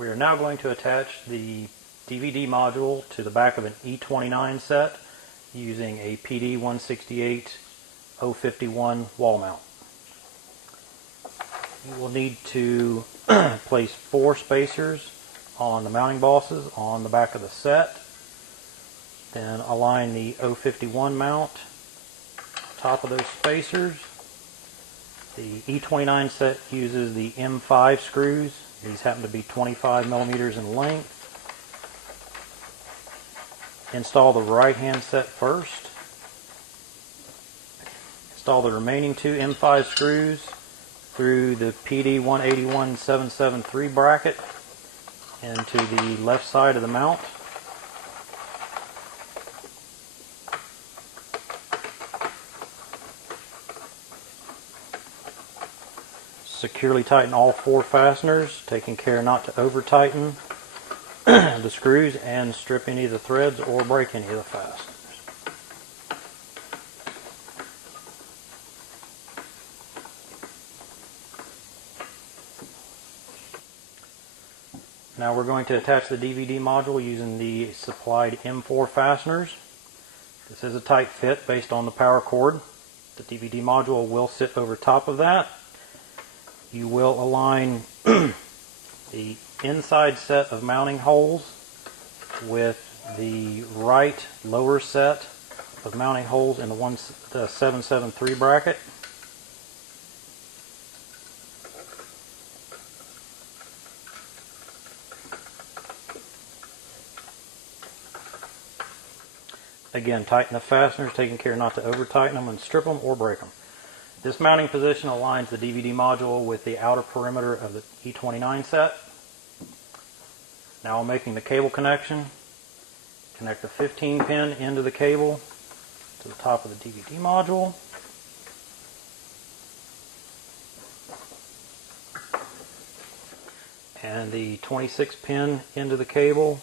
We are now going to attach the DVD module to the back of an E29 set using a PD 168 051 wall mount. You will need to place 4 spacers on the mounting bosses on the back of the set. Then align the 051 mount top of those spacers. The E29 set uses the M5 screws. These happen to be 25 millimeters in length. Install the right hand set first. Install the remaining 2 M5 screws through the PD 181 773 bracket into the left side of the mount. Securely tighten all 4 fasteners, taking care not to over tighten the screws and strip any of the threads or break any of the fasteners. Now we're going to attach the DVD module using the supplied M4 fasteners. This is a tight fit based on the power cord. The DVD module will sit over top of that. You will align the inside set of mounting holes with the right lower set of mounting holes in the 773 bracket. Again, tighten the fasteners, taking care not to over tighten them and strip them or break them. This mounting position aligns the DVD module with the outer perimeter of the E29 set. Now I'm making the cable connection. Connect the 15 pin into the cable to the top of the DVD module. And the 26 pin into the cable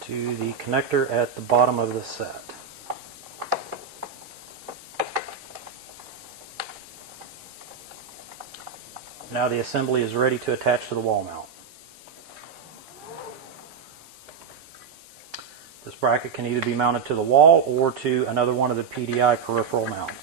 to the connector at the bottom of the set. Now the assembly is ready to attach to the wall mount. This bracket can either be mounted to the wall or to another one of the PDi peripheral mounts.